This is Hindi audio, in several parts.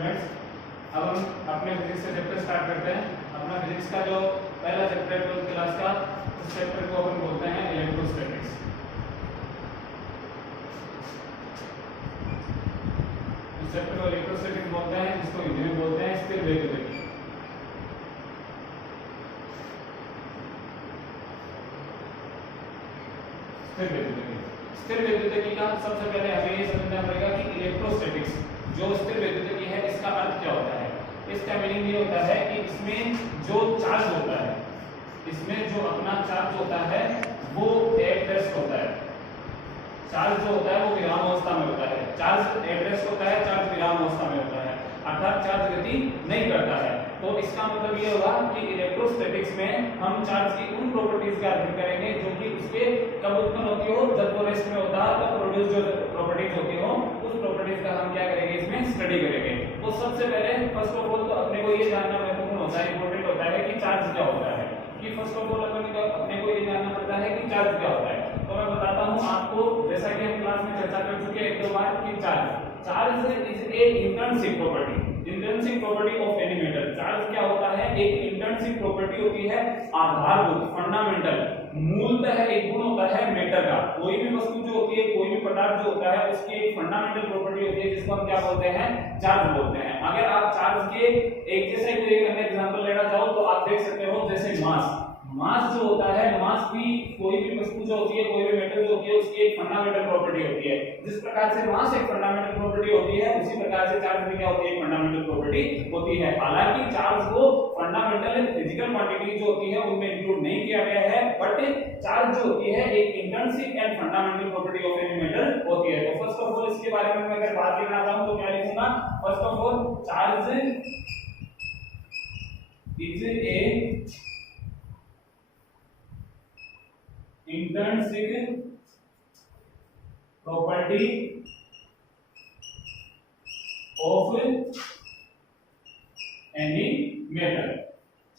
स्टूडेंट्स, अब हम अपने फिजिक्स का चैप्टर स्टार्ट करते हैं। अपना फिजिक्स का जो पहला चैप्टर है 12th क्लास का, उस चैप्टर को अपन बोलते हैं इलेक्ट्रोस्टैटिक्स। इस चैप्टर को इलेक्ट्रोस्टैटिक्स बोलते हैं, जिसको हिंदी में बोलते हैं स्थिर वैद्युतिकी। स्थिर वैद्युतिकी का सबसे पहले हमें ये समझना पड़ेगा कि इलेक्ट्रोस्टैटिक्स जो स्थिर वैद्युतिकी है, इसका अर्थ क्या होता है। इसका मीनिंग ये होता है कि इसमें जो चार्ज होता है, इसमें जो अपना चार्ज होता है वो एट रेस्ट होता है। चार्ज जो होता है वो विराम अवस्था में होता है। चार्ज एट रेस्ट होता है, चार्ज विराम अवस्था में होता है, अर्थात चार्ज गति नहीं करता है। तो इसका मतलब ये होगा कि इलेक्ट्रोस्टैटिक्स में हम चार्ज की उन प्रॉपर्टीज का अध्ययन करेंगे जो कि उसके कब उत्पन्न होती हो, जब वो रेस्ट में होता है, तब प्रोड्यूस जो प्रॉपर्टीज होती हो, उस प्रॉपर्टीज का हम क्या करेंगे, इसमें स्टडी करेंगे। तो सबसे पहले फर्स्ट ऑफ ऑल तो अपने को ये जानना महत्वपूर्ण होता है, इंपॉर्टेंट होता है कि चार्ज क्या होता है। कि फर्स्ट ऑफ ऑल अपने को ये जानना पड़ता है कि चार्ज क्या होता है। तो मैं बताता हूँ आपको, जैसा कि हम क्लास में चर्चा कर चुके हैं एक दो बार कि charge is a intrinsic property, intrinsic property of any matter. Charge क्या होता है, एक इंट्रिंसिक प्रॉपर्टी होती है, आधारभूत, फंडामेंटल, मूलतः एक गुण होता है मेटर का। कोई भी वस्तु जो होती है, कोई भी पदार्थ जो होता है, उसकी एक फंडामेंटल प्रॉपर्टी होती है जिसको हम क्या बोलते हैं, चार्ज बोलते हैं। अगर आप चार्ज के एक जैसे कोई एग्जांपल लेना चाहो तो आप देख सकते हो, जैसे मास जो होता है, मास भी कोई भी वस्तु जो होती है, कोई भी मेटल जो होती है, उसकी एक फंडामेंटल प्रॉपर्टी होती है। जिस प्रकार से मास एक फंडामेंटल प्रॉपर्टी होती है, उसी प्रकार से चार्ज भी क्या होती है, एक फंडामेंटल प्रॉपर्टी होती है। हालांकि चार्ज को फंडामेंटल फिजिकल क्वांटिटी जो होती है उनमें इंक्लूड नहीं किया गया है, बट चार्ज जो होती है एक intrinsic and fundamental property of any metal होती है। तो फर्स्ट ऑफ ऑल इसके बारे में मैं अगर बात करना चाहूं तो क्या लिखूंगा, first of all charge is A intrinsic property of any metal.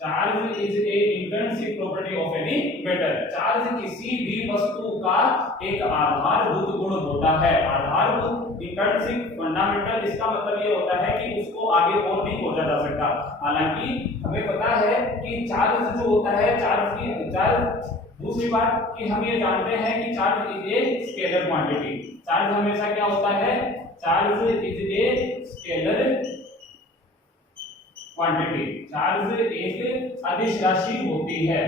Charge is a intrinsic property of any metal. Charge किसी भी वस्तु का एक आधारभूत गुण होता है। आधारभूत, इंट्रिंसिक, फंडामेंटल, इसका मतलब ये होता है कि उसको आगे और नहीं खोजा जा सकता। हालांकि हमें पता है कि चार्ज जो होता है, चार्ज दूसरी बात कि हम ये जानते हैं कि charge is a scalar quantity. Charge हमेशा क्या होता है, charge is a scalar quantity. Charge एक अदिश राशि होती है।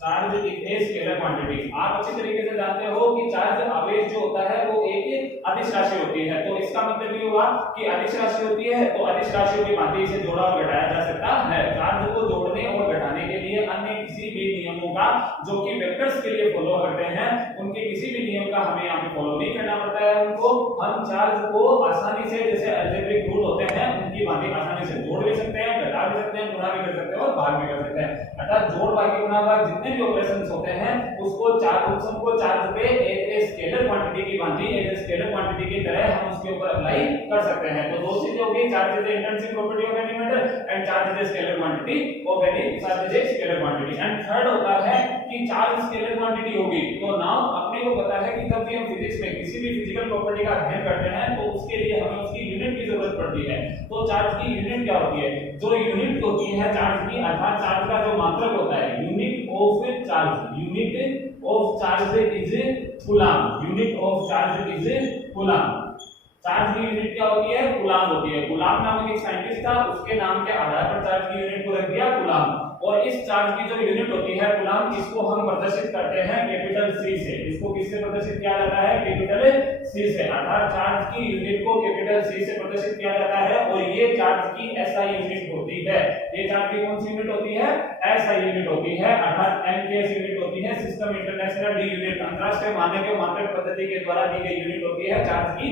Charge is a scalar quantity. आप अच्छी तरीके से जानते हो कि चार्ज आवेश जो होता है वो एक अदिश राशि होती है। तो इसका मतलब ये हुआ कि अदिश राशि होती है तो अदिश राशियों की भांति इसे जोड़ा और घटाया जा सकता है। चार्ज को जोड़ने और घटाने के लिए अन्य किसी भी नियमों का, जो कि वेक्टर्स के लिए फॉलो करते हैं, उनके किसी भी नियम का हमें यहाँ पे फॉलो नहीं करना पड़ता है। उनको हम चार्ज को आसानी से, जैसे अलजेब्रिक रूल होते हैं, उनकी भांति आसानी से जोड़ भी सकते हैं, घटा भी सकते हैं, गुणा भी कर सकते हैं और भाग भी कर सकते हैं। अर्थात जोड़, भाग, गुणा, भाग जितने भी ऑपरेशंस होते हैं उसको चार्ज पे ए स्केलर क्वांटिटी की भांति, एक स्केलर क्वांटिटी की तरह हम उसके ऊपर अप्लाई कर सकते हैं। तो दो चीजें हो गई, charge is intrinsic property of any metal and charge is scalar quantity of any, charge is scalar quantity. And third होता है कि चार्ज स्केलर क्वांटिटी होगी। तो नाउ अपने को पता है कि जब भी हम फिजिक्स में किसी भी फिजिकल प्रॉपर्टी का अध्ययन करते हैं तो उसके लिए हमें उसकी यूनिट की जरूरत पड़ती है। तो चार्ज की यूनिट क्या होती है, जो यूनिट होती है चार्ज की, अर्थात चार्ज का जो मात्रक होता है, unit of charge, unit of charge is coulomb, unit of charge is coulomb. Charge की यूनिट क्या होती है, कूलम होती है। कूलम नामक एक साइंटिस्ट था, उसके नाम के आधार पर चार्ज की यूनिट को रख दिया कूलम। और इस चार्ज की जो यूनिट होती है कूलम, इसको हम प्रदर्शित करते हैं कैपिटल सी से। इसको किससे प्रदर्शित किया जाता है, कैपिटल सी से। अर्थात चार्ज की यूनिट को कैपिटल सी से प्रदर्शित किया जाता है और ये चार्ज की एसआई यूनिट होती है। ये चार्ज की कौन सी यूनिट होती है, एसआई यूनिट होती है। अर्थात एमकेएस यूनिट होती है, सिस्टम इंटरनेशनल डी यूनिट, अंतरराष्ट्रीय मानक मात्रक पद्धति के द्वारा दी गई यूनिट होती है चार्ज की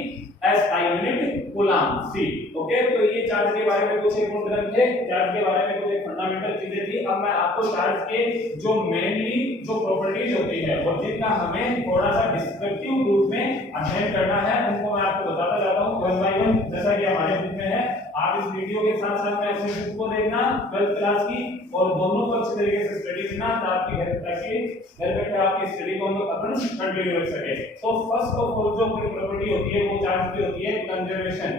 एसआई यूनिट कूलम सी। ओके, तो ये चार्ज के बारे में कुछ एक गुण थे, चार्ज के बारे में कुछ एक फंडामेंटल चीजें थी। अब मैं आपको चार्ज के जो मेनली जो प्रॉपर्टीज होती है और जिनका हमें थोड़ा सा डिस्क्रिप्टिव रूप में अध्ययन करना है, उनको मैं आपको बताता जाता हूं वन बाय वन, जैसा कि हमारे बुक में है। आप इस वीडियो के साथ साथ में अपनी बुक को देखना 12th क्लास की, और दोनों को अच्छी तरीके से स्टडी करना ताकि घर बैठे आपकी स्टडी को हम अपन कंटिन्यू रख सके। तो फर्स्ट ऑफ ऑल जो प्रॉपर्टी होती है वो चार्ज की होती है कंजर्वेशन।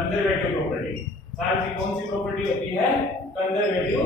Conservative property. चार्ज की कौन सी प्रॉपर्टी होती है? कंजर्वेटिव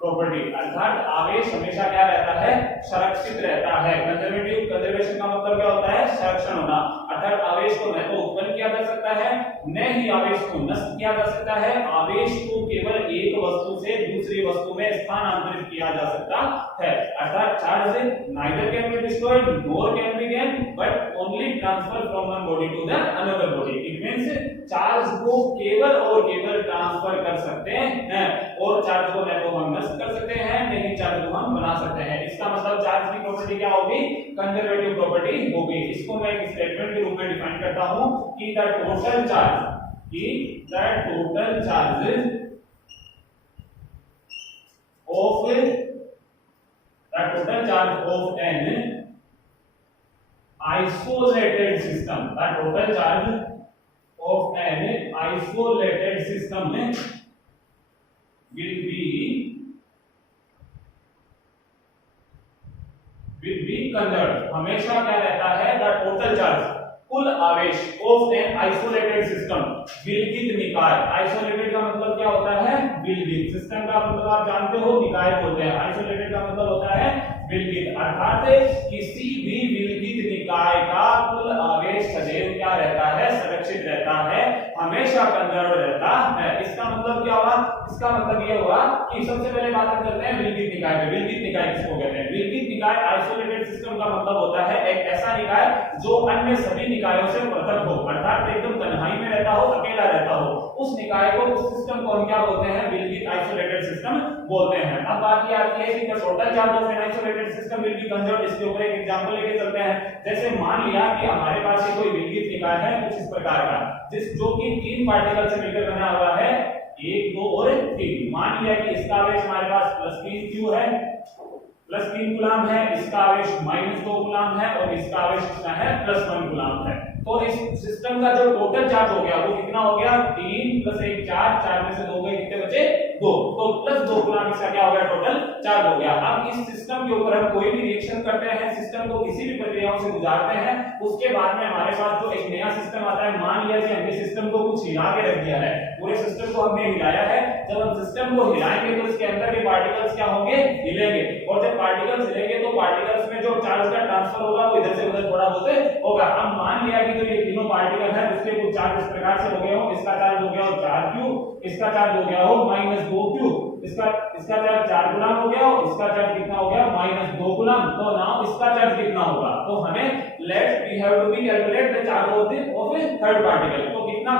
प्रॉपर्टी, अर्थात आवेश हमेशा क्या रहता है? संरक्षित रहता है। कंजर्वेटिव, कंजर्वेशन का मतलब क्या होता है? संरक्षण होना, अर्थात आवेश को न तो उत्पन्न किया जा सकता है न ही आवेश को नष्ट किया जा सकता है। आवेश को केवल एक वस्तु से दूसरी वस्तु में स्थानांतरित किया जा सकता है, अर्थात charge neither can be destroyed nor can be gained but only transfer from one body to the another body। it means charge को केवल और केवल ट्रांसफर कर सकते हैं और चार्ज को न तो हम नष्ट कर सकते हैं न ही चार्ज को हम बना सकते हैं। इसका मतलब चार्ज की प्रॉपर्टी क्या होगी? कंजर्वेटिव प्रॉपर्टी होगी। इसको मैं एक स्टेटमेंट के रूप में डिफाइन करता हूं कि the total charge of an isolated system, the total charge of an isolated system will be conserved। हमेशा क्या रहता है? the total charge, कुल आवेश of an isolated system, विलगित निकाय। आइसोलेटेड का मतलब क्या होता है? विलगित। सिस्टम का मतलब आप जानते हो निकाय बोलते हैं, आइसोलेटेड का मतलब होता है विलगित, अर्थात किसी भी विलगित निकाय का कुल आवेश सदैव क्या रहता है? संरक्षित रहता है, हमेशा कंजर्व रहता है। इसका मतलब क्या हुआ? इसका मतलब ये हुआ कि सबसे पहले बात करते हैं विलगित निकाय पे। विलगित निकाय किसको कहते हैं? विलगित निकाय आइसोलेटेड सिस्टम का मतलब होता है एक ऐसा निकाय जो अन्य सभी निकायों से पृथक हो, अर्थात एकदम तन्हाई में रहता हो, अकेला रहता हो। उस निकाय को, उस सिस्टम को हम क्या बोलते हैं? विलगित आइसोलेटेड सिस्टम बोलते हैं। अब बात ये आती है कि the total charge of an isolated system will be conserved. इसके ऊपर एक एग्जांपल लेके चलते हैं। जैसे मान लिया कि हमारे पास कोई विलगित निकाय है कुछ इस प्रकार का, जो कि 3 पार्टिकल से मिलकर बना हुआ है, 1 2 और 3। मान लिया कि इसका आवेश हमारे पास +3 q है, +3 कूलम है, इसका आवेश -2 कूलम है और इसका आवेश कितना है? +1 कूलम है। तो इस सिस्टम का जो टोटल चार्ज हो गया वो कितना हो गया? 3 + 1 4, 4 में से 2 गए, कितने बचे? 2। तो +2 कूलम इसका क्या हो गया? टोटल चार्ज हो गया। अब इस सिस्टम के ऊपर हम कोई भी रिएक्शन करते हैं, सिस्टम को किसी भी प्रक्रियाओं से गुजारते हैं, उसके बाद में हमारे पास जो एक नया सिस्टम आता है, मान लिया कि हमने सिस्टम को कुछ हिला के रख दिया है, पूरे सिस्टम को हमने हिलाया है। जब हम सिस्टम को हिलाएंगे तो इसके अंदर के पार्टिकल्स क्या होंगे? हिलेंगे, और जब पार्टिकल्स हिलेंगे तो पार्टिकल्स में जो चार्ज का ट्रांसफर होगा वो इधर से उधर थोड़ा बहुत होगा। हम मान लिया कि जो ये तीनों पार्टिकल है उसके कुछ चार्ज इस प्रकार से हो गए हो, इसका चार्ज हो गया हो 4q, इसका चार्ज हो गया हो -2q, इसका चार्ज 4 कूलम हो गया हो, इसका चार्ज कितना हो गया? -2 कूलम। तो नाउ इसका चार्ज कितना होगा? तो हमें let's we have to be calculate the charge of a third particle. तो कितना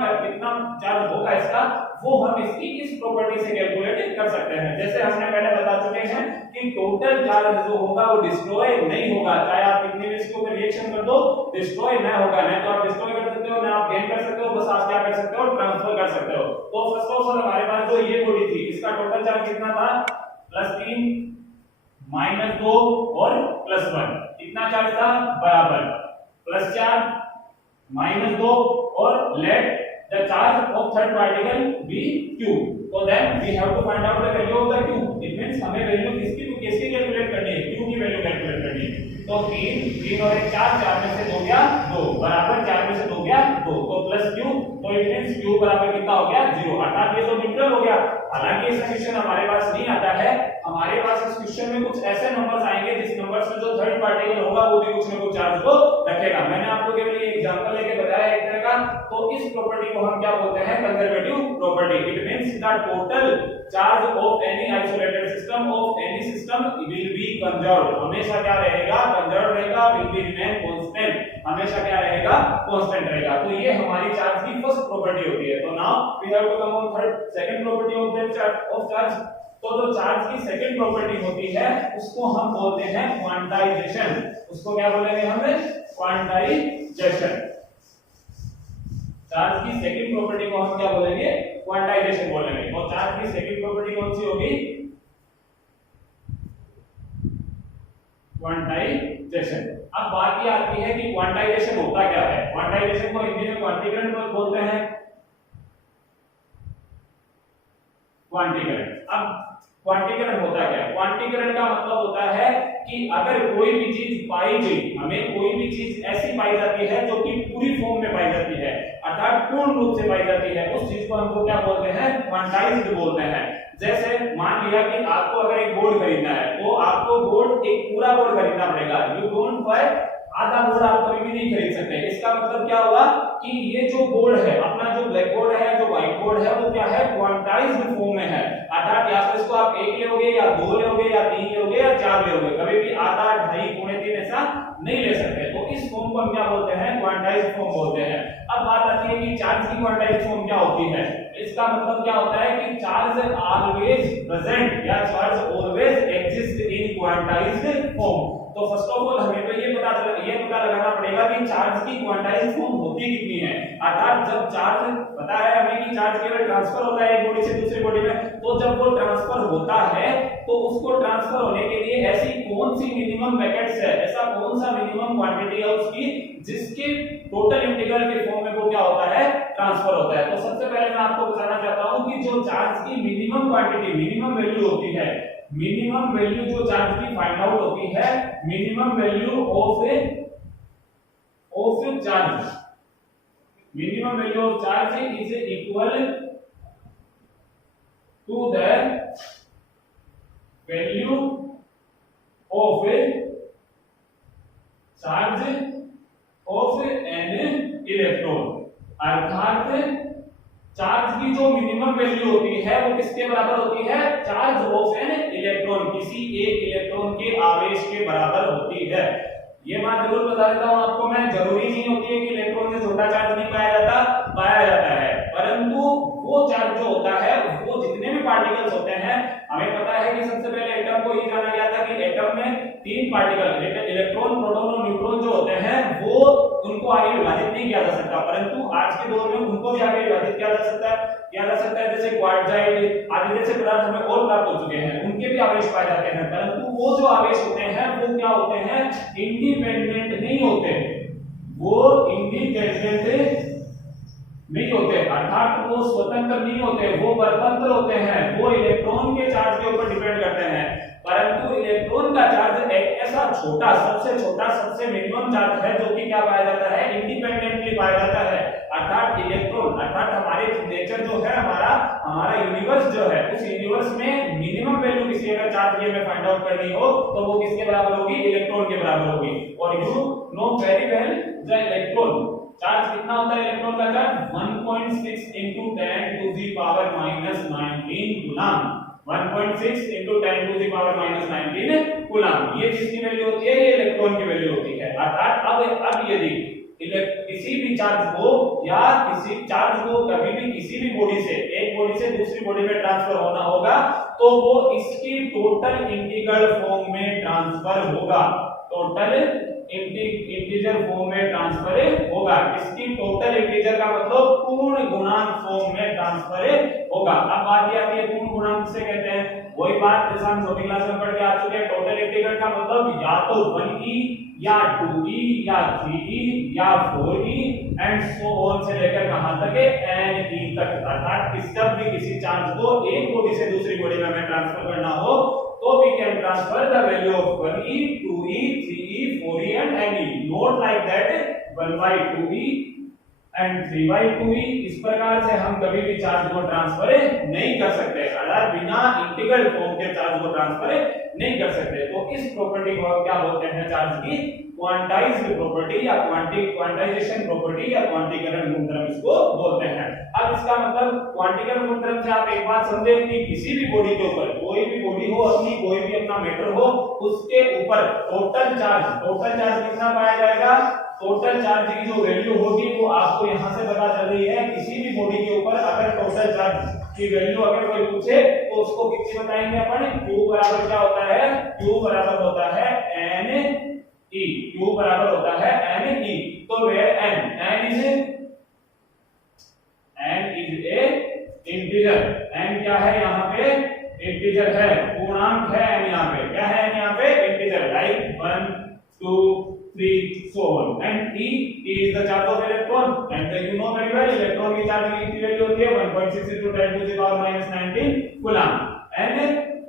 चार्ज होगा इसका, वो हम इसकी इस प्रॉपर्टी से कैलकुलेट कर सकते हैं। जैसे हमने पहले बता चुके हैं कि टोटल चार्ज जो होगा वो डिस्ट्रॉय नहीं होगा, चाहे आप कितने भी इसके ऊपर रिएक्शन कर दो, डिस्ट्रॉय नहीं होगा। नहीं तो आप डिस्ट्रॉय कर सकते हो, ना आप गेन कर सकते हो, बस आप क्या कर सकते हो? ट्रांसफर कर सकते हो। तो फर्स्ट ऑफ ऑल हमारे पास जो ये बॉडी थी, इसका टोटल चार्ज कितना था? +3 -2 और +1। कितना चार्ज था? बराबर +4 -2 और late the charge of third particle be q। so then we have to find out the value of the q। it means हमें वैल्यू किसकी कैलकुलेट करनी है? q की वैल्यू कैलकुलेट करनी है। तो 3 और 1 4, 4 में से 2 गया 2, बराबर 4 में से 2 गया 2, तो +q। तो इट मींस q बराबर कितना हो गया? 0, अर्थात ये तो न्यूट्रल हो गया। हालांकि इसका क्वेश्चन हमारे पास नहीं आता है, हमारे पास इस क्वेश्चन में कुछ ऐसे नंबर्स आएंगे जिस नंबर से जो थर्ड पार्टिकल होगा वो भी कुछ न कुछ चार्ज को रखेगा। मैंने आपको केवल ये एग्जांपल लेके बताया एक तरह का। तो इस प्रॉपर्टी को हम क्या बोलते हैं? Conservative property. It means the total charge of any isolated system of any system will be conserved. हमेशा क्या रहेगा? कंजर्व रहेगा, विल बी रिमेन कांस्टेंट, हमेशा क्या रहेगा? कांस्टेंट रहेगा। तो ये हमारी चार्ज की फर्स्ट प्रॉपर्टी होती है। तो now we have to come on second property of charge. तो जो चार्ज की सेकंड प्रॉपर्टी होती है उसको हम बोलते हैं क्वांटाइजेशन। उसको क्या बोलेंगे हम? क्वांटाइजेशन। चार्ज की सेकंड प्रॉपर्टी को हम क्या बोलेंगे? क्वांटाइजेशन बोलेंगे। तो चार्ज की सेकंड प्रॉपर्टी कौन सी होगी? क्वांटाइजेशन। अब बात ये आती है कि क्वांटाइजेशन होता क्या है? क्वांटाइजेशन को हिंदी में क्वांटीकरण बोलते हैं। क्वांटीकरण। अब क्वांटीकरण होता क्या है? क्वांटीकरण का मतलब होता है कि अगर कोई भी चीज पाई गई, हमें कोई भी चीज ऐसी पाई जाती है जो कि पूरी फॉर्म में पाई जाती है, अर्थात पूर्ण रूप से पाई जाती है उस चीज को हमको क्या बोलते हैं, क्वांटाइज्ड बोलते हैं। जैसे मान लिया कि आपको अगर एक बोर्ड खरीदना है तो आपको बोर्ड एक पूरा बोर्ड खरीदना पड़ेगा। यू डोंट बाय आधा बोर्ड आप कभी भी नहीं खरीद सकते। इसका मतलब क्या हुआ कि ये जो बोर्ड है, अपना जो ब्लैक बोर्ड है, जो व्हाइट बोर्ड है, वो क्या है, क्वांटाइज्ड फॉर्म में है। अर्थात या तो इसको आप एक लोगे या दो लोगे या तीन लोगे या चार लोगे, कभी भी आधा, ढाई, पौने तीन ऐसा नहीं ले सकते। तो इस फॉर्म को हम क्या बोलते हैं, क्वांटाइज्ड फॉर्म बोलते हैं। अब बात आती है कि चार्ज की क्वांटाइज्ड फॉर्म क्या होती है। इसका मतलब क्या होता है कि चार्ज ऑलवेज प्रेजेंट या charge always exist in quantized form. तो फर्स्ट ऑफ ऑल हमें तो ये पता लगाना पड़ेगा कि चार्ज की क्वांटाइज्ड फॉर्म होती कितनी है। अर्थात जब चार्ज, पता है हमें कि चार्ज केवल ट्रांसफर होता है एक बॉडी से दूसरी बॉडी में, तो जब वो ट्रांसफर होता है तो उसको ट्रांसफर होने के लिए ऐसी कौन सी मिनिमम पैकेट्स है, ऐसा कौन सा मिनिमम क्वांटिटी है उसकी, जिसके टोटल इंटीग्रल के फॉर्म में वो क्या होता है, ट्रांसफर होता है। तो सबसे पहले मैं आपको बताना चाहता हूं कि जो चार्ज की मिनिमम क्वांटिटी, मिनिमम वैल्यू होती है, मिनिमम वैल्यू जो चार्ज की फाइंड आउट होती है, minimum value of charge, minimum value of charge is equal to the value of charge of an electron. अर्थात चार्ज की जो मिनिमम वैल्यू होती है वो किसके बराबर होती है, चार्ज ऑफ एन इलेक्ट्रॉन, किसी एक इलेक्ट्रॉन के आवेश के बराबर होती है। ये बात जरूर बता देता हूं आपको मैं, जरूरी नहीं होती है कि इलेक्ट्रॉन से छोटा चार्ज नहीं पाया जाता है, परंतु वो चार्ज जो होता है, वो जितने भी पार्टिकल्स होते हैं, हमें पता है कि सबसे पहले एटम को ये जाना गया था कि एटम में तीन पार्टिकल, इलेक्ट्रॉन, प्रोटॉन और न्यूट्रॉन जो होते हैं, वो उनको आगे विभाजित नहीं किया जा सकता, परंतु आज के दौर में उनको भी आगे विभाजित किया जा सकता है। जैसे क्वार्टजाइट आदि जैसे पदार्थ हमें और प्राप्त हो चुके हैं, उनके भी आवेश पाए जाते हैं, परंतु वो जो आवेश होते हैं वो क्या होते हैं, इंडिपेंडेंट नहीं होते, वो इंडिपेंडेंट नहीं होते, अर्थात वो स्वतंत्र नहीं होते, वो परतंत्र होते हैं, वो इलेक्ट्रॉन के चार्ज के ऊपर डिपेंड करते हैं। परंतु इलेक्ट्रॉन का चार्ज एक ऐसा छोटा, सबसे मिनिमम चार्ज है जो कि क्या पाया जाता है, इंडिपेंडेंटली पाया जाता है। अर्थात इलेक्ट्रॉन, अर्थात हमारे नेचर जो है, हमारा यूनिवर्स जो है, उस यूनिवर्स में मिनिमम वैल्यू किसी अगर चार्ज की हमें फाइंड आउट करनी हो तो वो किसके बराबर होगी, इलेक्ट्रॉन के बराबर होगी। और you know very well the electron charge कितना होता है, इलेक्ट्रॉन का charge 1.6 into 10 to the power minus 19 coulomb, 1.6 into 10 to the power minus 19 coulomb. ये जिसकी वैल्यू होती है, ये इलेक्ट्रॉन की वैल्यू होती है। अर्थात अब यदि किसी भी चार्ज को या किसी चार्ज को कभी भी किसी भी बॉडी से, एक बॉडी से दूसरी बॉडी में ट्रांसफर होना होगा तो वो इसकी टोटल इंटीग्रल फॉर्म में ट्रांसफर होगा, टोटल इंटीजर फॉर्म में ट्रांसफर होगा। इसकी टोटल इंटीजर का मतलब पूर्ण गुणांक फॉर्म में ट्रांसफर होगा। अब बात ये आती है पूर्ण गुणांक से कहते हैं, वही बात जैसा हम छोटी क्लास में पढ़ के आ चुके हैं। टोटल इंटीजर का मतलब या तो 1e या 2e या 3e या 4e एंड सो ऑन से लेकर कहां तक n e तक। अर्थात किसी चार्ज को एक बॉडी से दूसरी बॉडी में हमें ट्रांसफर करना हो तो we can transfer the value of 1e 2e 3e 4e and ne, not like that 1/2e and 3/2e। इस प्रकार से हम कभी भी चार्ज को ट्रांसफर नहीं कर सकते, अर्थात बिना इंटीग्रल फॉर्म के चार्ज को ट्रांसफर नहीं कर सकते। तो इस प्रॉपर्टी को क्या बोलते हैं, चार्ज की क्वांटाइज्ड प्रॉपर्टी या क्वांटाइजेशन प्रॉपर्टी या क्वांटीकरण गुणधर्म इसको बोलते हैं। अब इसका मतलब क्वांटीकरण गुणधर्म से आप एक बात समझे कि किसी भी बॉडी के ऊपर, कोई भी बॉडी हो अपनी, कोई भी अपना मैटर हो, उसके ऊपर टोटल चार्ज कितना पाया जाएगा, टोटल चार्ज की जो वैल्यू होगी वो आपको यहां से पता चल रही है। किसी भी बॉडी के ऊपर अगर टोटल चार्ज की वैल्यू अगर कोई पूछे तो उसको कितनी बताएंगे अपन, Q बराबर क्या होता है, Q बराबर होता है n e, Q बराबर होता है n e। तो where n is a integer, n क्या है यहाँ पे, इंटीजर है, पूर्णांक है n यहाँ पे, क्या है n यहाँ पे, integer, like 1 2 3 so on and e is the charge of electron and you know very well electron की चार्ज की कितनी वैल्यू होती है, 1.6 into 10 to the power minus 19 coulomb. and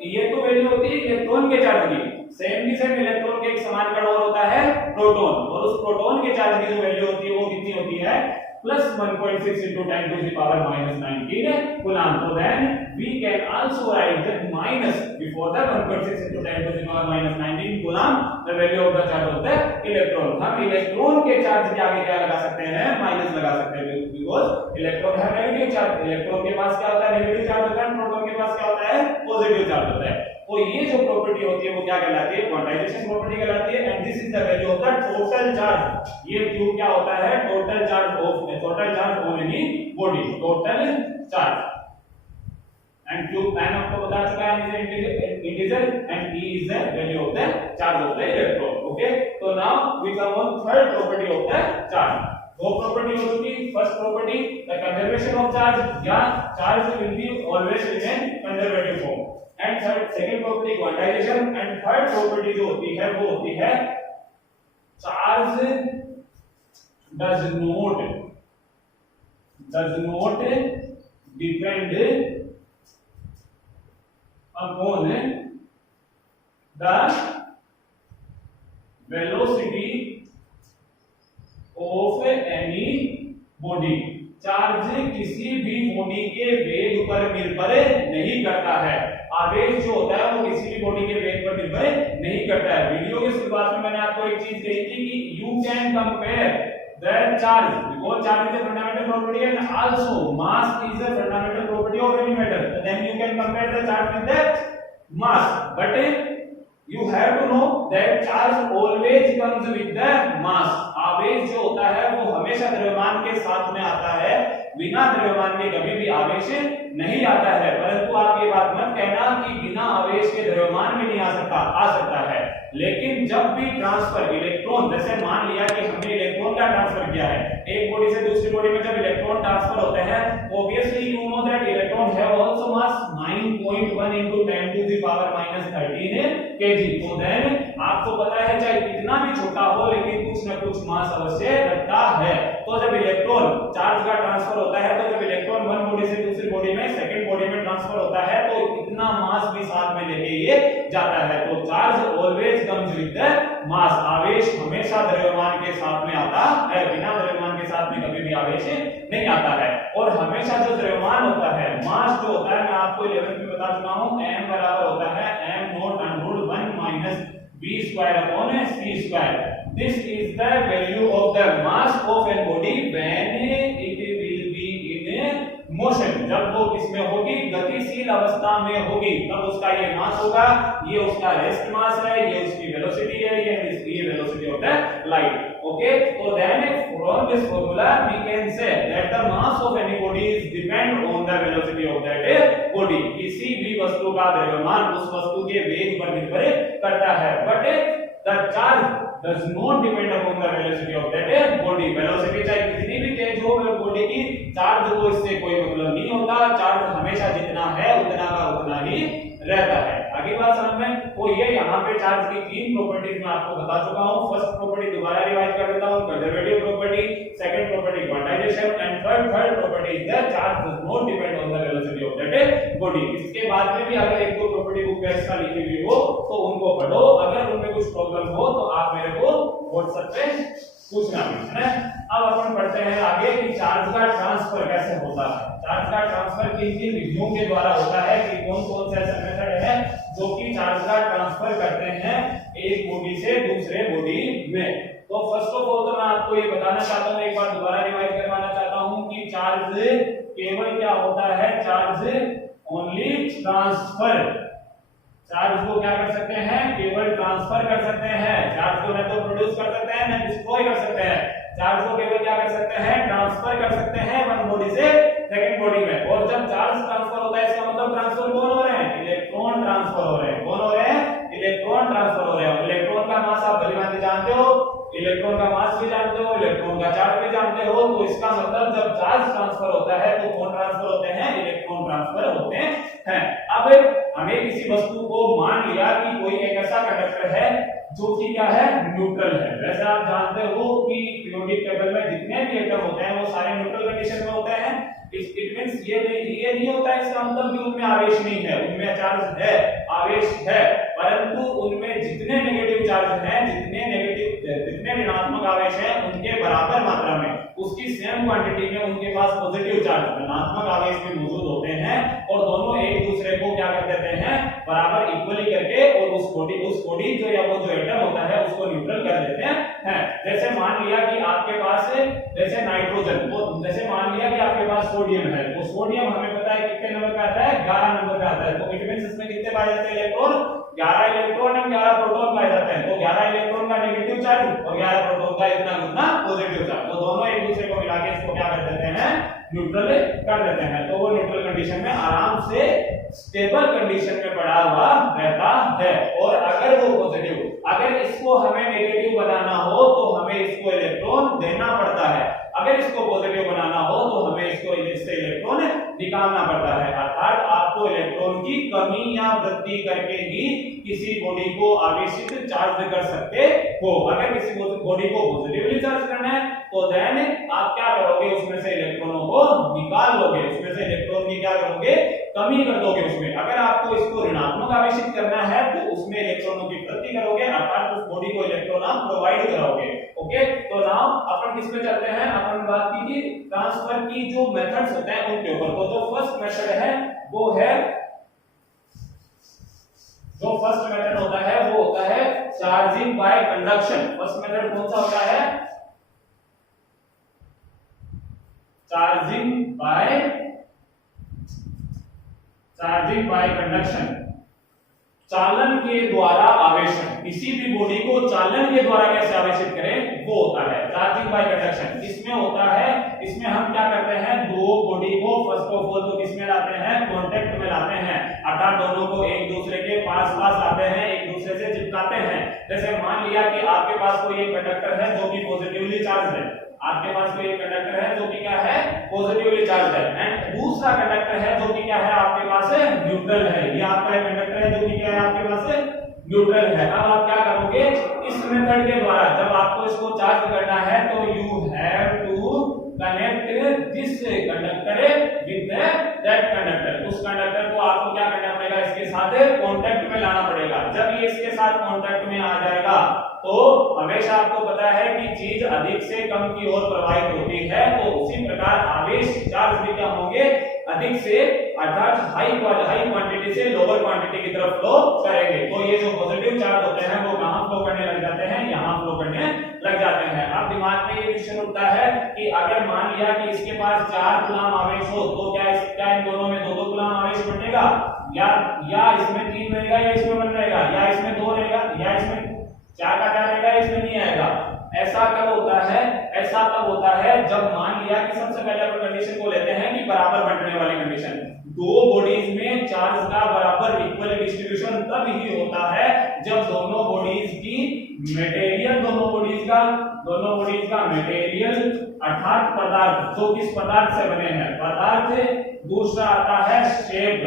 ये तो वैल्यू होती है इलेक्ट्रॉन के चार्ज की। सेम इलेक्ट्रॉन के एक समान कण और होता है प्रोटॉन, और उस प्रोटॉन के चार्ज की जो वैल्यू होती है वो कितनी होती है, plus 1.6 into 10 to the power minus 19 coulomb. So then we can also write that minus before the 1.6 into 10 to the power minus 19 coulomb the value of the charge of the electron. हम इलेक्ट्रॉन के चार्ज के आगे क्या लगा सकते हैं, माइनस लगा सकते हैं, बिकॉज़ इलेक्ट्रॉन है नेगेटिव चार्ज, इलेक्ट्रॉन के पास क्या होता है, नेगेटिव चार्ज होता है, प्रोटॉन के पास क्या होता है, पॉजिटिव चार्ज होता है। तो ये जो प्रॉपर्टी होती है वो क्या कहलाती है, क्वांटाइजेशन प्रॉपर्टी कहलाती है। And this is the value of the total charge. ये Q क्या होता है, total charge on any body, total charge. And Q n आपको बता चुका है integer and E is the value of the charge of the electron. Okay, तो now we come on third property of the charge. दो प्रॉपर्टी हो चुकी। First property the conservation of charge, या charge will be always remain conservative form. And third second property quantization. And third property जो होती है वो होती है charge does not depend upon the velocity of any body. Charge किसी भी बॉडी के वेग पर निर्भर नहीं करता है। आवेश जो होता है वो किसी भी बॉडी के वेग पर निर्भर नहीं करता है। वीडियो के शुरुआत में मैंने आपको एक चीज कही थी कि you can compare the charge, because charge is a fundamental property and also mass is a fundamental property of any matter, then you can compare the charge with the mass. But you have to know that charge always comes with the mass। आवेश जो होता है वो हमेशा द्रव्यमान के साथ में आता है, बिना द्रव्यमान के कभी भी आवेश नहीं आता है। परंतु आप ये बात मत कहना कि बिना आवेश के द्रव्यमान भी नहीं आ सकता है। लेकिन जब भी ट्रांसफर इलेक्ट्रॉन, जैसे मान लिया कि हमने इलेक्ट्रॉन का ट्रांसफर किया है एक बॉडी से दूसरी बॉडी में, जब इलेक्ट्रॉन ट्रांसफर होते हैं obviously you know that electron have also mass 9.1 into 10 to the power minus 13 kg। तो देन आपको पता है चाहे कितना भी छोटा हो लेकिन कुछ न कुछ मास अवश्य रखता है। तो जब इलेक्ट्रॉन चार्ज का ट्रांसफर होता है, तो जब इलेक्ट्रॉन वन बॉडी से दूसरी बॉडी में, सेकंड बॉडी में ट्रांसफर होता है तो इतना मास भी साथ में लेके ये जाता है। तो charge always comes with the मास। आवेश हमेशा द्रव्यमान के साथ में आता है, बिना द्रव्यमान के साथ में कभी भी आवेश नहीं आता है। और हमेशा जो द्रव्यमान होता है, मास जो होता है, मैं आपको 11th में बता चुका हूं, m बराबर होता है m not under 1 minus v square upon c square. This is the value of the mass of an body when it will be in motion. जब वो किसमें होगी, गतिशील अवस्था में होगी, तब उसका ये मास होगा, ये उसका रेस्ट मास है, ये उसकी वेलोसिटी है, ये वेलोसिटी होता है लाइट। ओके, तो then from this formula we can say that the mass of any body is depend on the velocity of that body. किसी भी वस्तु का द्रव्यमान उस वस्तु के वेग पर निर्भर करता है। But the charge does not depend upon the velocity of that body। Velocity चाहे कितनी भी तेज हो बॉडी की, चार्ज को इससे कोई मतलब नहीं होता। चार्ज हमेशा जितना है उतना का उतना ही रहता है। आगे बात समझ में। तो ये यहाँ पे चार्ज की तीन प्रॉपर्टीज मैं आपको बता चुका हूँ। फर्स्ट प्रॉपर्टी दोबारा रिवाइज कर देता हूँ, conservative property, second property quantization and third property is the charge does not depend on the velocity of that body. इसके बाद में भी अगर एक दो प्रॉपर्टी बुक में इसका लिखी हुई हो तो उनको पढ़ो। अगर उनमें कुछ प्रॉब्लम हो तो आप मेरे को व्हाट्सएप पे पूछना भी है। अब अपन पढ़ते हैं आगे कि चार्ज का ट्रांसफर कैसे होता है। चार्ज का ट्रांसफर किन विधियों के द्वारा होता है, कि कौन कौन से ऐसे मेथड है जो कि चार्ज का ट्रांसफर करते हैं एक बॉडी से दूसरे बॉडी में। तो फर्स्ट ऑफ ऑल तो मैं आपको ये बताना चाहता हूँ, एक बार दोबारा रिवाइज करवाना चाहता हूँ कि चार्ज केवल क्या होता है, चार्ज ओनली ट्रांसफर। चार्ज को क्या कर सकते हैं, केवल ट्रांसफर कर सकते हैं। चार्ज को न तो प्रोड्यूस कर सकते हैं न डिस्ट्रॉय कर सकते हैं। चार्ज को केवल क्या कर सकते हैं, ट्रांसफर कर सकते हैं वन बॉडी से सेकंड बॉडी में। और जब चार्ज ट्रांसफर होता है इसका मतलब ट्रांसफर कौन हो रहे हैं, इलेक्ट्रॉन ट्रांसफर हो रहे हैं। कौन हो रहे हैं, इलेक्ट्रॉन ट्रांसफर हो रहे हैं। इलेक्ट्रॉन का मास आप भलीभांति जानते हो, इलेक्ट्रॉन का मास भी जानते हो, इलेक्ट्रॉन का चार्ज भी जानते हो। तो इसका मतलब जब चार्ज ट्रांसफर होता है तो कौन ट्रांसफर होते हैं, इलेक्ट्रॉन ट्रांसफर होते हैं। अब हमें किसी वस्तु को मान लिया कि कोई एक ऐसा कंडक्टर है जो कि क्या है, न्यूट्रल है। वैसे आप जानते हो कि पीरियोडिक टेबल में जितने भी एटम होते हैं वो सारे न्यूट्रल कंडीशन में होते हैं। इट मींस ये नहीं होता है इसका मतलब कि उनमें आवेश नहीं है, उनमें चार्ज है, आवेश है, परंतु उनमें जितने नेगेटिव चार्ज हैं, जितने ऋणात्मक आवेश हैं, उनके बराबर मात्रा में उसकी सेम क्वांटिटी में उनके पास पॉजिटिव चार्ज धनात्मक आवेश भी मौजूद होते हैं और दोनों एक दूसरे को क्या कर देते हैं बराबर इक्वली करके और उस बॉडी जो या वो जो एटम होता है उसको न्यूट्रल कर देते हैं। जैसे मान लिया कि आपके पास जैसे नाइट्रोजन, तो जैसे मान लिया कि आपके पास सोडियम है, तो सोडियम हमें पता है कितने नंबर का आता है 11 नंबर का आता है, तो इट मींस इसमें कितने पाए जाते हैं इलेक्ट्रॉन 11 इलेक्ट्रॉन और 11 प्रोटॉन पाए जाते हैं। तो 11 इलेक्ट्रॉन का नेगेटिव चार्ज और 11 प्रोटॉन का इतना उतना पॉजिटिव चार्ज, तो दोनों एक दूसरे को मिला के इसको क्या कर देते हैं न्यूट्रल कर देते हैं। तो वो न्यूट्रल कंडीशन में आराम से स्टेबल कंडीशन में पड़ा हुआ रहता है। और अगर वो पॉजिटिव, अगर इसको हमें नेगेटिव बनाना हो तो हमें इसको इलेक्ट्रॉन देना पड़ता है, अगर इसको पॉजिटिव बनाना हो तो हमें इसको इससे इलेक्ट्रॉन निकालना पड़ता है। अर्थात आपको इलेक्ट्रॉन की कमी या वृद्धि करके ही किसी बॉडी को आवेशित चार्ज कर सकते हो। अगर किसी बॉडी को पॉजिटिवली चार्ज करना है तो देन आप क्या करोगे, उसमें से इलेक्ट्रॉनों को निकाल लोगे, उसमें से इलेक्ट्रॉन की क्या करोगे कमी कर दोगे उसमें। अगर आपको इसको ऋणात्मक आवेशित करना है तो उसमें इलेक्ट्रॉनों की वृद्धि करोगे, अर्थात उस बॉडी को इलेक्ट्रॉन आप प्रोवाइड कराओगे। ओके, तो नाउ अपन किस पे चलते हैं, अपन बात की ट्रांसफर की जो मेथड्स होते हैं उनके ऊपर। तो जो फर्स्ट मेथड है वो है, जो फर्स्ट मेथड होता है वो होता है charging by conduction. First method कौन सा होता है, चार्जिंग बाय कंडक्शन, चालन के द्वारा आवेशन। किसी भी बॉडी को चालन के द्वारा कैसे आवेशित करें वो होता है चार्जिंग बाय कंडक्शन। इसमें होता है, इसमें हम क्या करते हैं दो बॉडी को फर्स्ट ऑफ ऑल तो किसमें लाते हैं कांटेक्ट में लाते हैं, अर्थात दोनों को एक दूसरे के पास लाते हैं, एक दूसरे से चिपकाते हैं। जैसे मान लिया कि आपके पास कोई एक कंडक्टर है जो कि पॉजिटिवली चार्ज है, आपके पास कोई एक कंडक्टर है जो कि क्या है पॉजिटिवली चार्ज है, एंड दूसरा कंडक्टर है जो कि क्या है आपके पास न्यूट्रल है। ये आपका एक कंडक्टर है जो कि क्या है आपके पास न्यूट्रल है। अब आप क्या करोगे, इस मेथड के द्वारा जब आपको इसको चार्ज करना है तो you have to connect this conductor with that conductor. उस कंडक्टर को आपको क्या करना पड़ेगा, इसके साथ कांटेक्ट में लाना पड़ेगा। जब ये इसके साथ कांटेक्ट में आ जाएगा तो हमेशा आपको पता है कि चीज अधिक से कम की ओर प्रवाहित होती है, तो उसी प्रकार आवेश चार्ज भी क्या होंगे अधिक से, अर्थात हाई क्वांटिटी से लोअर क्वांटिटी की तरफ फ्लो करेंगे। तो ये जो पॉजिटिव चार्ज होते हैं वो कहां फ्लो करने लग जाते हैं, यहां फ्लो करने लग जाते हैं। अब दिमाग में ये क्वेश्चन उठता है कि अगर मान लिया कि इसके पास 4 कूलम आवेश हो तो क्या इन दोनों में 2-2 कूलम आवेश बनेगा, या इसमें 3 रहेगा या इसमें 1 रहेगा, या इसमें 2 रहेगा या इसमें 4 का क्या रहेगा, इसमें नहीं आएगा। ऐसा कब होता है, ऐसा तब होता है जब मान लिया कि सबसे पहले अपन कंडीशन को लेते हैं कि बराबर बंटने वाली कंडीशन, दो बॉडीज में चार्ज का बराबर इक्वल डिस्ट्रीब्यूशन तब ही होता है जब दोनों बॉडीज की मटेरियल, दोनों बॉडीज का मटेरियल अर्थात पदार्थ, जो किस पदार्थ से बने हैं पदार्थ, दूसरा आता है शेप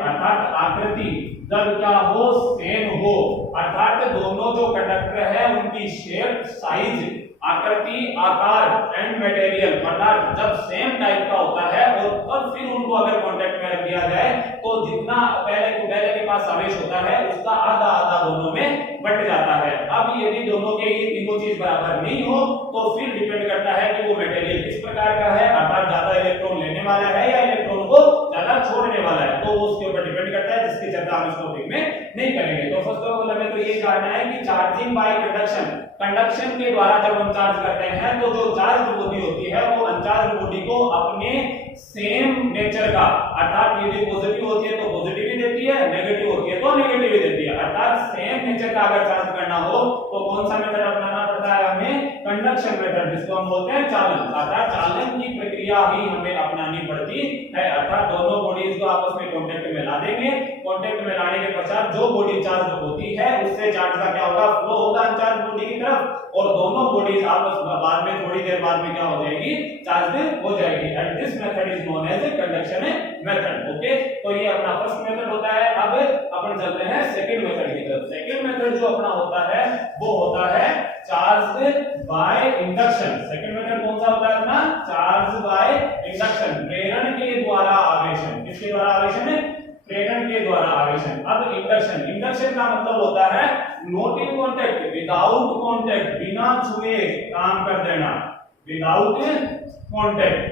अर्थात आकृति, जब क्या हो सेम हो, अर्थात दोनों जो कंडक्टर है उनकी शेप, साइज, आकृति, आकार एंड मटेरियल पदार्थ जब सेम टाइप का होता है और तब फिर उनको अगर कांटेक्ट में रख दिया जाए तो जितना पहले के पास आवेश होता है उसका आधा आधा दोनों में बट जाता है। अब यदि दोनों के ये तीनों चीज बराबर नहीं हो तो फिर डिपेंड करता है कि वो मटेरियल किस प्रकार का है, अर्थात ज्यादा इलेक्ट्रॉन लेने वाला है या इलेक्ट्रॉन को ज्यादा छोड़ने वाला है, तो वो उसके ऊपर डिपेंड करता है, जिसकी चर्चा हम इस टॉपिक में नहीं करेंगे। तो फर्स्ट ऑफ ऑल हमें तो ये जानना है कि चार्जिंग बाय कंडक्शन के द्वारा जब हम चार्ज करते हैं तो जो चार्ज बॉडी होती है वो अनचार्ज बॉडी को अपने सेम नेचर का, अर्थात यदि पॉजिटिव होती है तो पॉजिटिव ही देती है, नेगेटिव होती है तो नेगेटिव ही देती है, अर्थात सेम नेचर का अगर चार्ज करना हो तो कौन सा मेथड अपनाना पड़ता है हमें, कंडक्शन मेथड, जिसको हम बोलते हैं चालन, अर्थात चालन की प्रक्रिया ही हमें अपनानी पड़ती है। अर्थात दोनों बॉडीज को आपस में कांटेक्ट में ला देंगे, कांटेक्ट में लाने के पश्चात जो बॉडी चार्ज होती है उससे चार्ज का क्या होगा, फ्लो होगा अनचार्ज बॉडी की तरफ, और दोनों बॉडीज आपस में बाद में थोड़ी देर बाद में क्या हो जाएगी, चार्ज हो जाएगी, and this method is known as conduction method. Okay, तो ये अपना फर्स्ट मेथड होता है। अब अपन चलते हैं सेकंड मेथड की तरफ। सेकंड मेथड जो अपना होता है वो होता है charge by induction. Second method कौन सा होता है अपना, चार्ज बाय इंडक्शन, प्रेरण के द्वारा आवेशन। किसके द्वारा आवेशन, प्रेरण के द्वारा आवेशन। अब इंडक्शन का मतलब होता है not in contact, without contact, बिना छुए काम कर देना, विदाउट कांटेक्ट।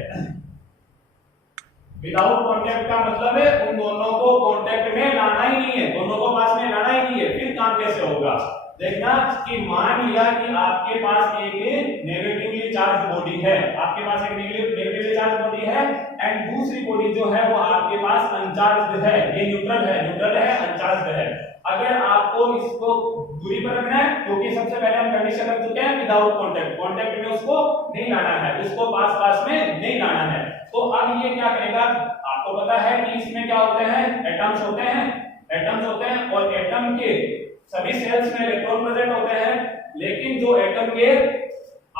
विदाउट कांटेक्ट का मतलब है उन दोनों को कांटेक्ट में लाना ही नहीं है, दोनों को पास में लाना ही नहीं है। फिर काम कैसे होगा? देखना कि मान लिया कि आपके पास एक नेगेटिवली चार्ज बॉडी है, आपके पास एक नेगेटिवली चार्ज बॉडी है एंड दूसरी बॉडी जो है वो आपके पास अनचार्ज्ड है, ये न्यूट्रल है अनचार्ज्ड है। अगर आपको इसको दूरी पर रखना है, क्योंकि सबसे पहले हम कंडीशन रख चुके हैं विदाउट कांटेक्ट, कांटेक्ट में उसको नहीं लाना है, उसको पास में नहीं लाना है। तो अब ये क्या करेगा? आपको पता है कि इसमें क्या होते हैं, एटम्स होते हैं और एटम के सभी सेल्स में इलेक्ट्रॉन प्रेजेंट होते हैं, लेकिन जो एटम के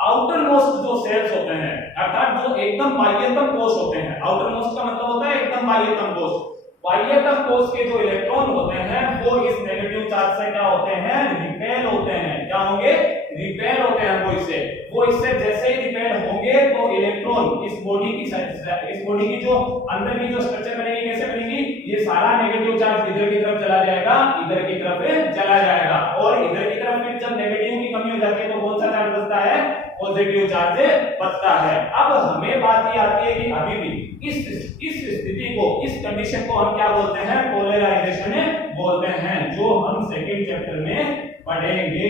आउटर मोस्ट जो सेल्स होते हैं, अर्थात जो एकदम बाह्यतम कोश होते हैं, आउटर मोस्ट का मतलब होता है एकदम बाह्यतम कोश, बाह्यतम कोश के जो इलेक्ट्रॉन होते हैं वो इस नेगेटिव चार्ज से क्या होते हैं, रिपेल होते हैं। क्या होंगे? रिपेल होते हैं। वो इससे जैसे ही रिपेल होंगे तो इलेक्ट्रॉन इस बॉडी की जो अंदर की जो स्ट्रक्चर बनेगी, कैसे बनेगी? ये सारा नेगेटिव चार्ज इधर की तरफ चला जाएगा, इधर की तरफ चला जाएगा, और इधर की तरफ फिर जब नेगेटिव की कमी हो जाती है तो कौन सा चार्ज बचता है? पॉजिटिव चार्ज बचता है। अब हमें बात ये आती है कि अभी भी इस स्थिति को, इस कंडीशन को हम क्या बोलते हैं? पोलराइजेशन बोलते हैं, जो हम सेकंड चैप्टर में पढ़ेंगे,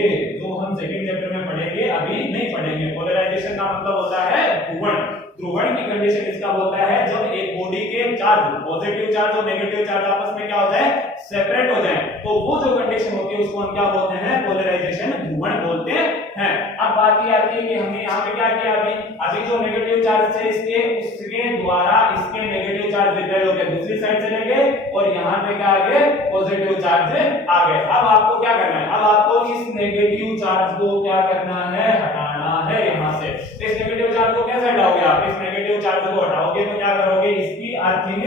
अभी नहीं पढ़ेंगे। पोलराइजेशन का मतलब होता है ध्रुवण की कंडीशन इसका होता है जब एक बॉडी के चार्ज, पॉजिटिव चार्ज और नेगेटिव चार्ज आपस में क्या हो जाए? सेपरेट हो जाए, तो वो जो कंडीशन होती है उसको हम क्या बोलते हैं? पोलराइजेशन, ध्रुवण बोलते हैं। अब बात ये आती है कि हमने यहाँ पे क्या किया? अभी जो नेगेटिव चार्ज है उसके द्वारा इसके नेगेटिव चार्ज रिपेल होकर दूसरी साइड चले गए और यहाँ पे क्या आ गए? पॉजिटिव चार्ज आ गए। अब आपको क्या करना है? अब आपको इस नेगेटिव चार्ज को क्या करना है? हटाना है यहाँ से। इस नेगेटिव चार्ज को कैसे हटाओगे आप? इस नेगेटिव चार्ज को हटाओगे तो क्या करोगे? इसकी अर्थिंग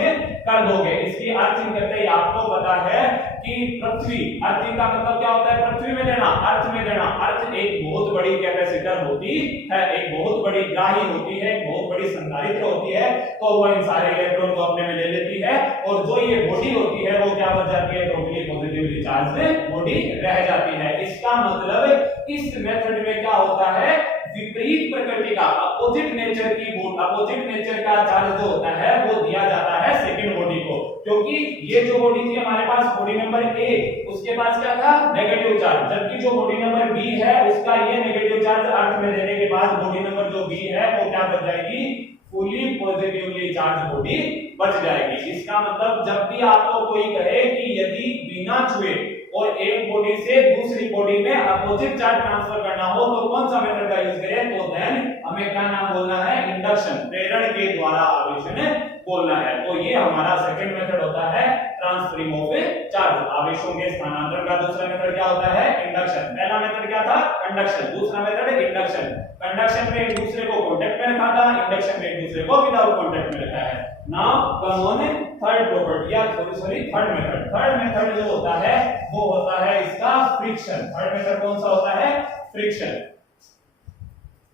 कर दोगे। इसकी अर्थिंग करते ही आपको पता है कि पृथ्वी, अर्थिंग का मतलब क्या होता है? पृथ्वी में देना, अर्थ में देना। अर्थ एक बहुत बड़ी कैपेसिटर होती है, एक बहुत बड़ी ग्राही होती है, एक बहुत बड़ी संधारित्र होती है, तो वो इन सारे इलेक्ट्रॉन को अपने में ले लेती है और जो ये बॉडी होती है वो क्या बन जाती है? टोटली पॉजिटिवली चार्ज बॉडी रह जाती है। इसका मतलब इस मेथड में क्या होता है? विपरीत प्रकृति का, अपोजिट नेचर का चार्ज जो होता है वो दिया जाता है सेकंड बॉडी को, क्योंकि ये जो बॉडी थी हमारे पास, बॉडी नंबर ए, उसके पास क्या था? नेगेटिव चार्ज, जबकि जो बॉडी नंबर बी है उसका ये नेगेटिव चार्ज अर्थ में देने के बाद बॉडी नंबर जो बी है वो क्या बच जाएगी? फुली पॉजिटिवली चार्ज बॉडी बच जाएगी। इसका मतलब जब भी आपको कोई कहे कि यदि बिना छुए और एक बॉडी से दूसरी बॉडी में अपोजिट चार्ज ट्रांसफर करना हो तो कौन सा मेथड का यूज करें? तो देन हमें क्या नाम बोलना है? इंडक्शन, प्रेरण के द्वारा आवेशन बोलना है। तो ये हमारा सेकंड मेथड होता है ट्रांसफरिंग ऑफ चार्ज, आवेशों के स्थानांतरण का। दूसरा मेथड क्या होता है? इंडक्शन। पहला मेथड क्या था? कंडक्शन। दूसरा मेथड इंडक्शन। कंडक्शन में एक दूसरे को कांटेक्ट में रखा था, इंडक्शन में एक दूसरे को विदाउट कांटेक्ट में रखा है। Now come on third property या थर्ड मेथड। थर्ड मेथड जो होता है वो होता है इसका फ्रिक्शन। थर्ड मेथड कौन सा होता है? फ्रिक्शन।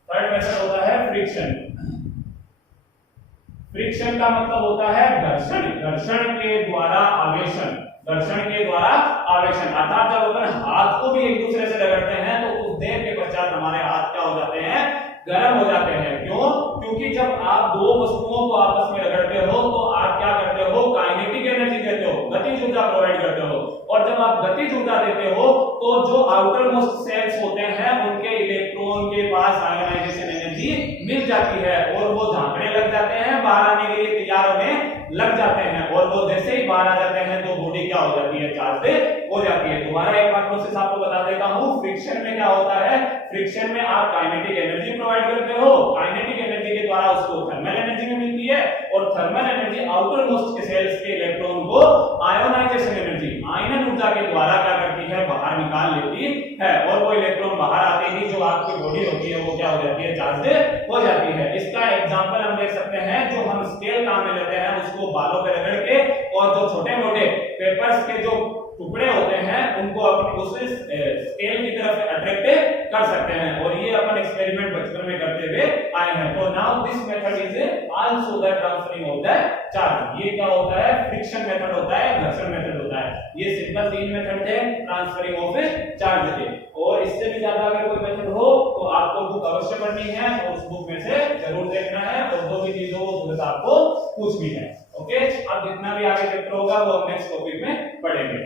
थर्ड मेथड होता है फ्रिक्शन। फ्रिक्शन का मतलब होता है घर्षण, घर्षण के द्वारा आवेशन, घर्षण के द्वारा आवेशन। अर्थात जब अपन हाथ को भी एक दूसरे से रगड़ते हैं तो कुछ देर के पश्चात हमारे हाथ क्या हो जाते हैं? गर्म हो जाते हैं। क्यों? क्योंकि जब आप दो वस्तुओं को आपस में रगड़ते हो तो आप क्या करते हो? काइनेटिक एनर्जी देते हो, गतिज ऊर्जा प्रोवाइड करते हो। और जब आप गतिज ऊर्जा देते हो तो जो आउटर मोस्ट सेल्स होते हैं उनके इलेक्ट्रॉन के पास आयोनाइजेशन एनर्जी मिल जाती है और वो झांकने लग जाते हैं, बाहर आने के लिए तैयार होने लग जाते हैं। और वो जैसे ही बाहर आ जाते हैं तो बॉडी क्या हो जाती है? चार्ज हो जाती है। दोबारा एक बार प्रोसेस आपको बता देता हूं। फ्रिक्शन में क्या होता है? फ्रिक्शन में आप काइनेटिक एनर्जी प्रोवाइड करते हो, काइनेटिक एनर्जी के द्वारा उसको थर्मल एनर्जी में मिलती है और थर्मल एनर्जी आउटर मोस्ट के सेल्स के इलेक्ट्रॉन को आयोनाइजेशन एनर्जी, आयनन ऊर्जा के द्वारा क्या करती है? बाहर निकाल लेती है और वो इलेक्ट्रॉन बाहर आते ही जो आपकी बॉडी होती है वो क्या हो जाती है? चार्ज हो जाती है। इसका एग्जांपल हम देख सकते हैं, जो हम स्केल काम में लेते हैं उसको बालों पे रगड़ के और जो छोटे मोटे पेपर्स के जो टुकड़े होते हैं उनको अपनी उस स्केल की तरफ अट्रैक्ट कर सकते हैं और ये अपन एक्सपेरिमेंट बचपन में करते हुए आए हैं। तो now this method is also the transferring of the charge. ये क्या होता है, फ्रिक्शन मेथड होता है, घर्षण मेथड होता है। ये सिंपल 3 मेथड थे ट्रांसफरिंग ऑफ चार्ज के, और इससे भी ज्यादा अगर कोई मेथड हो तो आपको बुक अवश्य पढ़नी है और उस बुक में से जरूर देखना है, और जो भी चीज हो वो आपको पूछनी है। ओके, अब जितना भी आगे चैप्टर होगा वो नेक्स्ट टॉपिक में पढ़ेंगे।